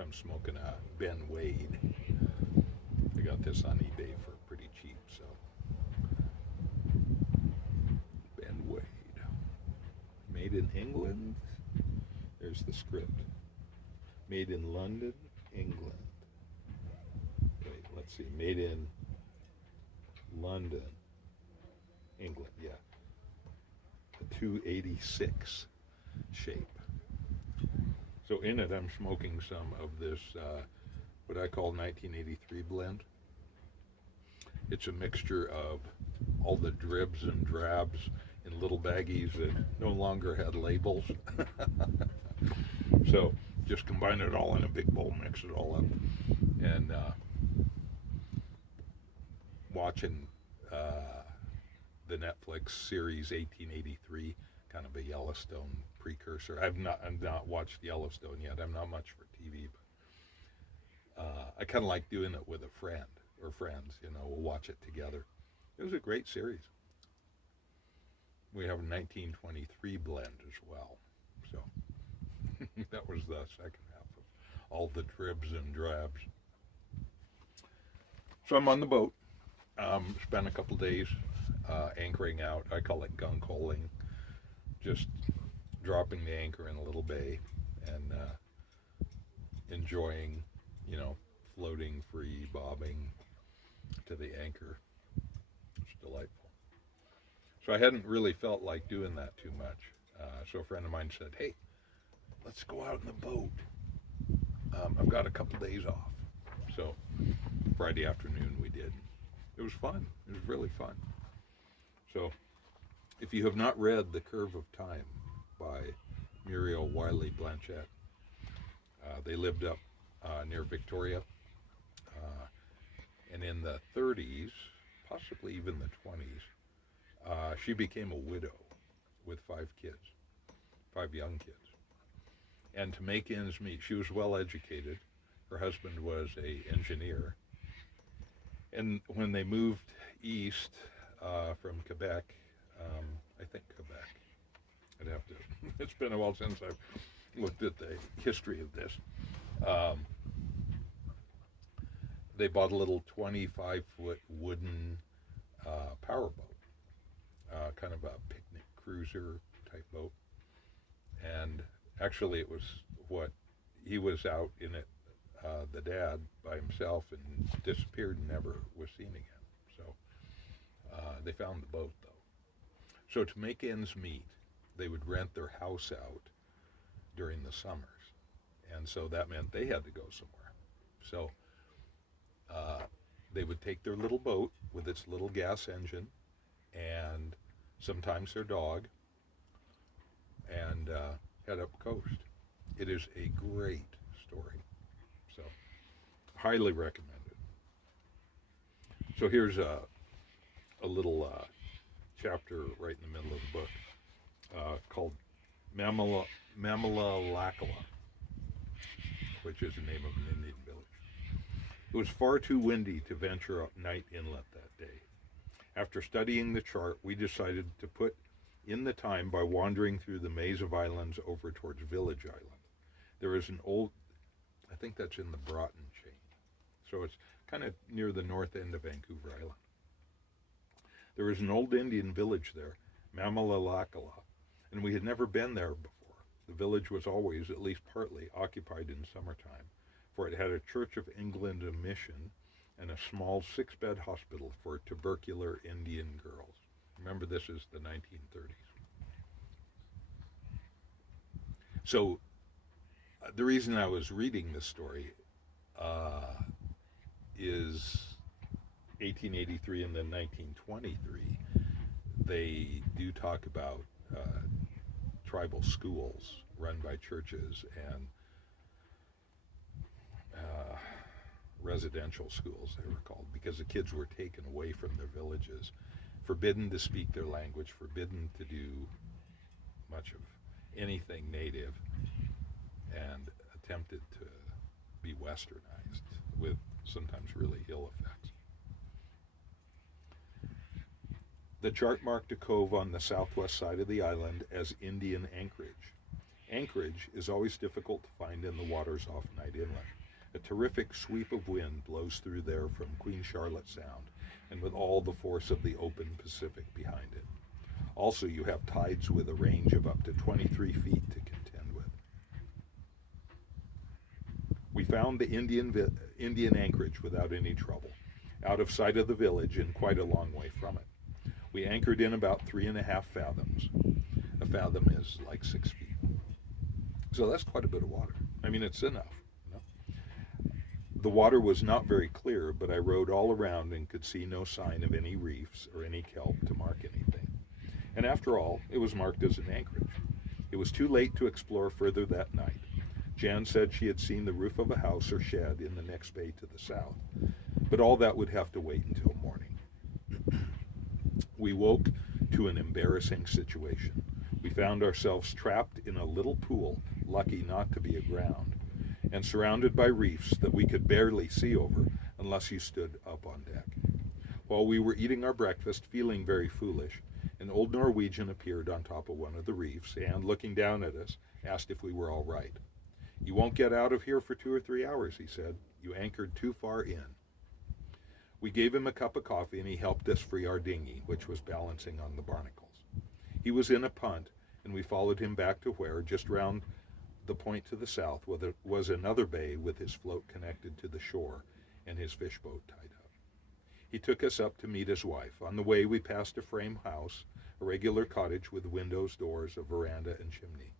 So I'm smoking a Ben Wade. I got this on eBay for pretty cheap. So Ben Wade, made in England. There's the script. Made in London, England. Wait, let's see. Made in London, England. Yeah, a 286 shape. So in it, I'm smoking some of this, what I call 1983 blend. It's a mixture of all the dribs and drabs in little baggies that no longer had labels. So just combine it all in a big bowl, mix it all up, and watching the Netflix series 1883, kind of a Yellowstone precursor. I've not watched Yellowstone yet. I'm not much for TV, but I kind of like doing it with a friend or friends. We'll watch it together. It was a great series. We have a 1923 blend as well. So that was the second half of all the dribs and drabs. So I'm on the boat. Spent a couple days anchoring out. I call it gunk holing. Just dropping the anchor in a little bay and enjoying, floating free, bobbing to the anchor. It's delightful. So I hadn't really felt like doing that too much. So a friend of mine said, "Hey, let's go out in the boat. I've got a couple days off." So Friday afternoon we did. It was fun. It was really fun. So if you have not read The Curve of Time by Muriel Wiley Blanchett, they lived up near Victoria. And in the 30s, possibly even the 20s, she became a widow with 5 kids, 5 young kids. And to make ends meet, she was well educated. Her husband was an engineer. And when they moved east from Quebec, I think Quebec, I'd have to, it's been a while since I've looked at the history of this. They bought a little 25-foot wooden powerboat, kind of a picnic cruiser type boat. And actually it was he was out in it, the dad, by himself, and disappeared and never was seen again. So they found the boat, though. So to make ends meet, they would rent their house out during the summers. And so that meant they had to go somewhere. So they would take their little boat with its little gas engine and sometimes their dog and head up coast. It is a great story. So highly recommended. So here's a little chapter right in the middle of the book called Lakula, which is the name of an Indian village. It was far too windy to venture up Night Inlet that day. After studying the chart, we decided to put in the time by wandering through the maze of islands over towards Village Island. There is an old, I think that's in the Broughton chain, so it's kind of near the north end of Vancouver Island. There is an old Indian village there, Lakula, and we had never been there before. The village was always, at least partly, occupied in summertime, for it had a Church of England mission and a small 6-bed hospital for tubercular Indian girls. Remember, this is the 1930s. So the reason I was reading this story is 1883 and then 1923. They do talk about tribal schools run by churches and residential schools, they were called, because the kids were taken away from their villages, forbidden to speak their language, forbidden to do much of anything native, and attempted to be westernized with sometimes really ill effects. The chart marked a cove on the southwest side of the island as Indian Anchorage, Anchorage is always difficult to find in the waters off Night Inlet. A terrific sweep of wind blows through there from Queen Charlotte Sound, and with all the force of the open Pacific behind it. Also, you have tides with a range of up to 23 feet to contend with. We found the Indian Anchorage without any trouble, out of sight of the village and quite a long way from it. We anchored in about 3.5 fathoms. A fathom is like 6 feet. So that's quite a bit of water. I mean, it's enough. The water was not very clear, but I rowed all around and could see no sign of any reefs or any kelp to mark anything. And after all, it was marked as an anchorage. It was too late to explore further that night. Jan said she had seen the roof of a house or shed in the next bay to the south, but all that would have to wait until morning. We woke to an embarrassing situation. We found ourselves trapped in a little pool, lucky not to be aground, and surrounded by reefs that we could barely see over unless you stood up on deck. While we were eating our breakfast, feeling very foolish, an old Norwegian appeared on top of one of the reefs and, looking down at us, asked if we were all right. "You won't get out of here for 2 or 3 hours," he said. "You anchored too far in." We gave him a cup of coffee and he helped us free our dinghy, which was balancing on the barnacles. He was in a punt, and we followed him back to where, just round the point to the south, was another bay with his float connected to the shore and his fishboat tied up. He took us up to meet his wife. On the way, we passed a frame house, a regular cottage with windows, doors, a veranda, and chimney.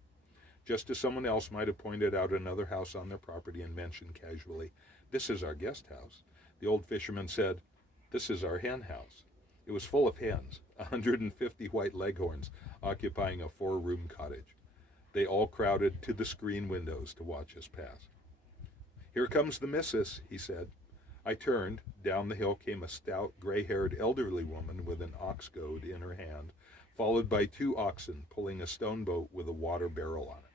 Just as someone else might have pointed out another house on their property and mentioned casually, "This is our guest house," the old fisherman said, "This is our hen house." It was full of hens, 150 white leghorns occupying a 4-room cottage. They all crowded to the screen windows to watch us pass. "Here comes the missus," he said. I turned. Down the hill came a stout, gray-haired elderly woman with an ox goad in her hand, followed by 2 oxen pulling a stone boat with a water barrel on it.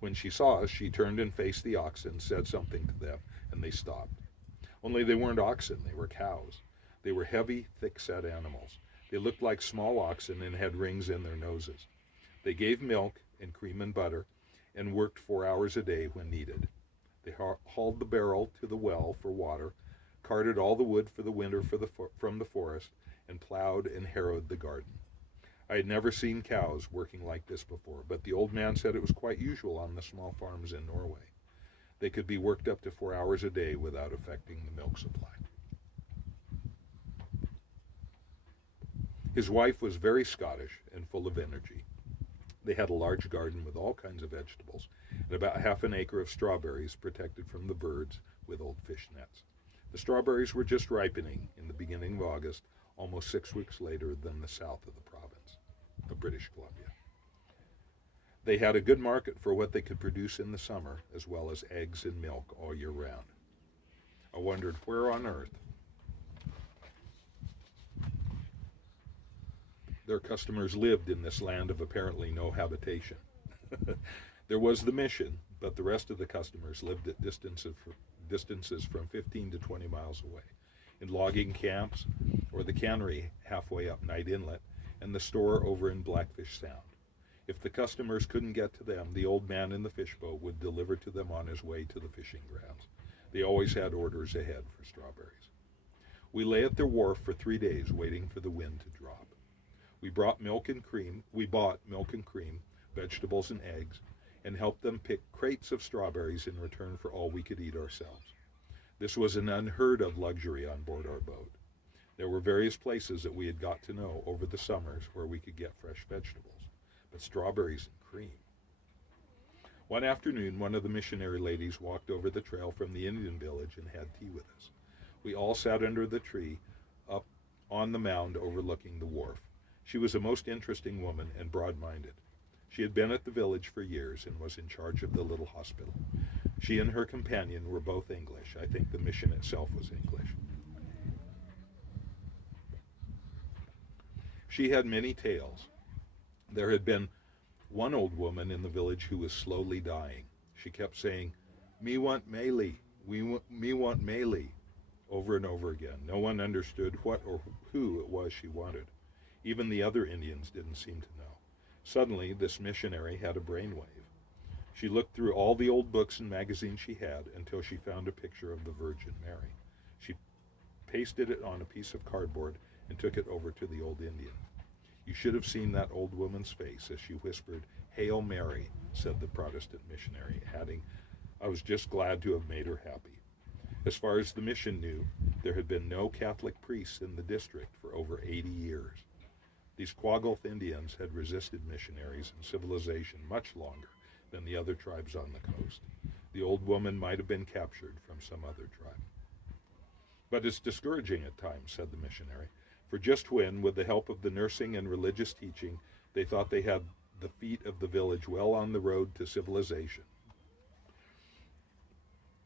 When she saw us, she turned and faced the oxen, said something to them, and they stopped. Only they weren't oxen, they were cows. They were heavy, thick-set animals. They looked like small oxen and had rings in their noses. They gave milk and cream and butter and worked 4 hours a day when needed. They hauled the barrel to the well for water, carted all the wood for the winter from the forest, and plowed and harrowed the garden. I had never seen cows working like this before, but the old man said it was quite usual on the small farms in Norway. They could be worked up to 4 hours a day without affecting the milk supply. His wife was very Scottish and full of energy. They had a large garden with all kinds of vegetables and about half an acre of strawberries protected from the birds with old fish nets. The strawberries were just ripening in the beginning of August, almost 6 weeks later than the south of the province of British Columbia. They had a good market for what they could produce in the summer, as well as eggs and milk all year round. I wondered where on earth their customers lived in this land of apparently no habitation. There was the mission, but the rest of the customers lived at distances from 15 to 20 miles away, in logging camps, or the cannery halfway up Night Inlet, and the store over in Blackfish Sound. If the customers couldn't get to them, the old man in the fishboat would deliver to them on his way to the fishing grounds. They always had orders ahead for strawberries. We lay at their wharf for 3 days waiting for the wind to drop. We bought milk and cream, vegetables and eggs, and helped them pick crates of strawberries in return for all we could eat ourselves. This was an unheard of luxury on board our boat. There were various places that we had got to know over the summers where we could get fresh vegetables, but strawberries and cream. One afternoon, one of the missionary ladies walked over the trail from the Indian village and had tea with us. We all sat under the tree up on the mound overlooking the wharf. She was a most interesting woman and broad-minded. She had been at the village for years and was in charge of the little hospital. She and her companion were both English. I think the mission itself was English. She had many tales. There had been one old woman in the village who was slowly dying. She kept saying, "Me want Meili, me want Meili," over and over again. No one understood what or who it was she wanted. Even the other Indians didn't seem to know. Suddenly, this missionary had a brainwave. She looked through all the old books and magazines she had until she found a picture of the Virgin Mary. She pasted it on a piece of cardboard and took it over to the old Indian. You should have seen that old woman's face as she whispered, "Hail Mary," said the Protestant missionary, adding, "I was just glad to have made her happy." As far as the mission knew, there had been no Catholic priests in the district for over 80 years. These Quagulth Indians had resisted missionaries and civilization much longer than the other tribes on the coast. The old woman might have been captured from some other tribe. "But it's discouraging at times," said the missionary, "for just when, with the help of the nursing and religious teaching, they thought they had the feet of the village well on the road to civilization,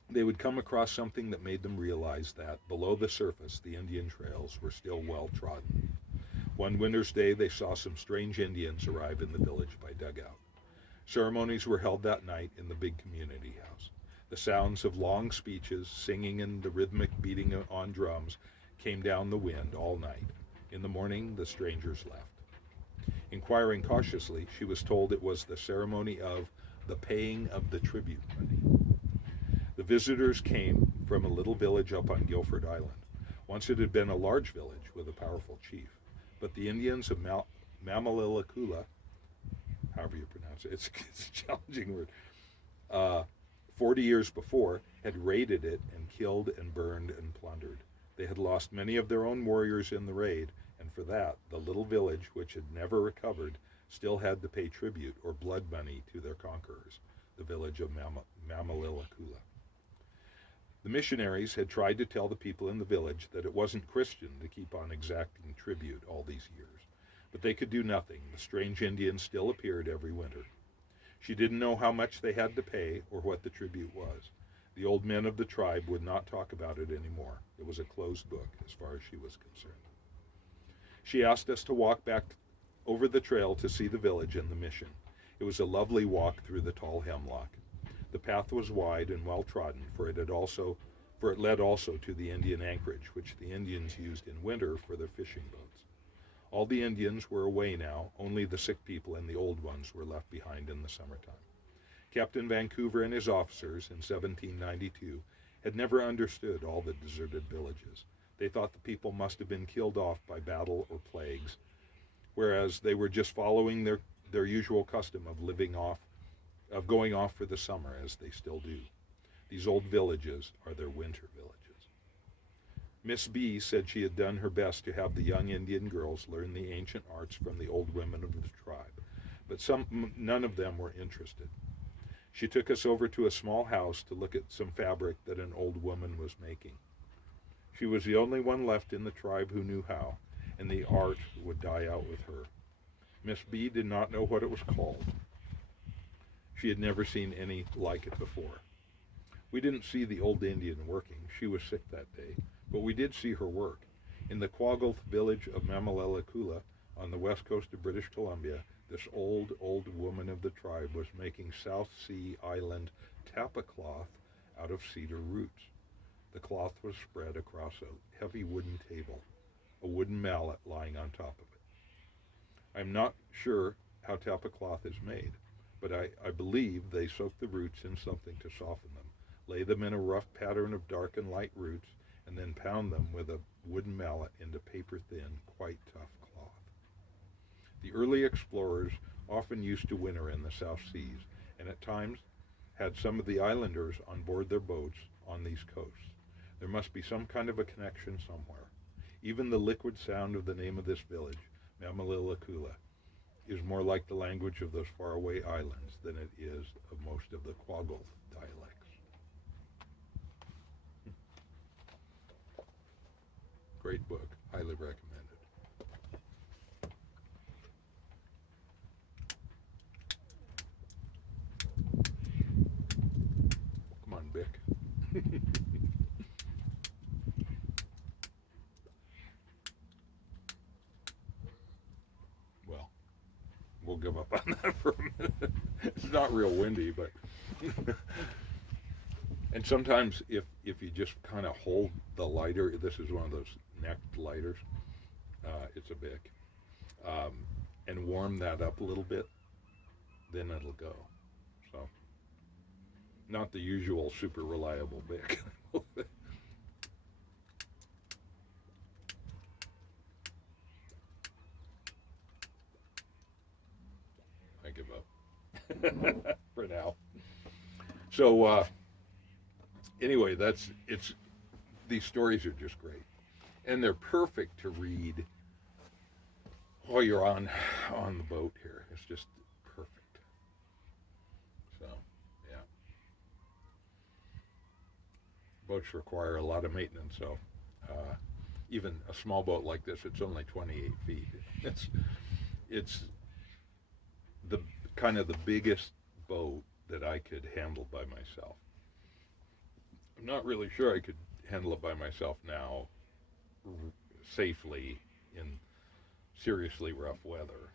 they would come across something that made them realize that, below the surface, the Indian trails were still well trodden. One winter's day, they saw some strange Indians arrive in the village by dugout. Ceremonies were held that night in the big community house. The sounds of long speeches, singing, and the rhythmic beating on drums came down the wind all night. In the morning, the strangers left. Inquiring cautiously, she was told it was the ceremony of the paying of the tribute money. The visitors came from a little village up on Guilford Island. Once it had been a large village with a powerful chief, but the Indians of Lakula, however you pronounce it, it's a challenging word, 40 years before, had raided it and killed and burned and plundered. They had lost many of their own warriors in the raid, and for that, the little village, which had never recovered, still had to pay tribute or blood money to their conquerors, the village of Lakula. The missionaries had tried to tell the people in the village that it wasn't Christian to keep on exacting tribute all these years, but they could do nothing. The strange Indians still appeared every winter. She didn't know how much they had to pay or what the tribute was. The old men of the tribe would not talk about it anymore. It was a closed book as far as she was concerned. She asked us to walk back over the trail to see the village and the mission. It was a lovely walk through the tall hemlock. The path was wide and well trodden, for it led also to the Indian Anchorage, which the Indians used in winter for their fishing boats. All the Indians were away now. Only the sick people and the old ones were left behind in the summertime. Captain Vancouver and his officers in 1792 had never understood all the deserted villages. They thought the people must have been killed off by battle or plagues, whereas they were just following their usual custom of going off for the summer, as they still do. These old villages are their winter villages. Miss B said she had done her best to have the young Indian girls learn the ancient arts from the old women of the tribe, but none of them were interested. She took us over to a small house to look at some fabric that an old woman was making. She was the only one left in the tribe who knew how, and the art would die out with her. Miss B did not know what it was called. She had never seen any like it before. We didn't see the old Indian working. She was sick that day, but we did see her work. In the Quagulth village of Lakula, on the west coast of British Columbia, this old woman of the tribe was making South Sea Island tapa cloth out of cedar roots. The cloth was spread across a heavy wooden table, a wooden mallet lying on top of it. I'm not sure how tapa cloth is made, but I believe they soak the roots in something to soften them, lay them in a rough pattern of dark and light roots, and then pound them with a wooden mallet into paper-thin, quite tough cloth. The early explorers often used to winter in the South Seas, and at times had some of the islanders on board their boats on these coasts. There must be some kind of a connection somewhere. Even the liquid sound of the name of this village, Lakula, is more like the language of those faraway islands than it is of most of the Quagulth dialects. Great book, highly recommended. Come on, Bick. Well, we'll give up on that for a minute. It's not real windy, but and sometimes if you just kind of hold the lighter, this is one of those necked lighters, it's a Bic, and warm that up a little bit, then it'll go. So not the usual super reliable Bic. I give up for now. So anyway, these stories are just great, and they're perfect to read while you're on the boat here. It's just perfect. So yeah, boats require a lot of maintenance. So even a small boat like this, it's only 28 feet. It's the kind of the biggest boat that I could handle by myself. I'm not really sure I could handle it by myself now safely in seriously rough weather.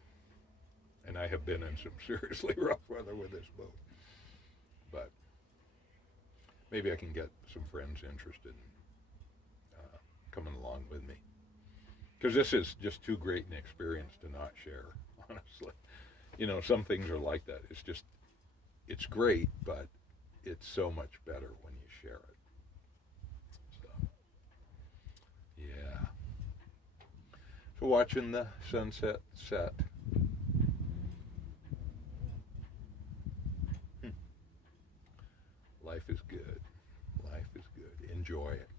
And I have been in some seriously rough weather with this boat. But maybe I can get some friends interested in coming along with me. Because this is just too great an experience to not share, honestly. You know, some things are like that. It's great, but it's so much better when you share it. So, yeah. So watching the sunset set. Life is good. Life is good. Enjoy it.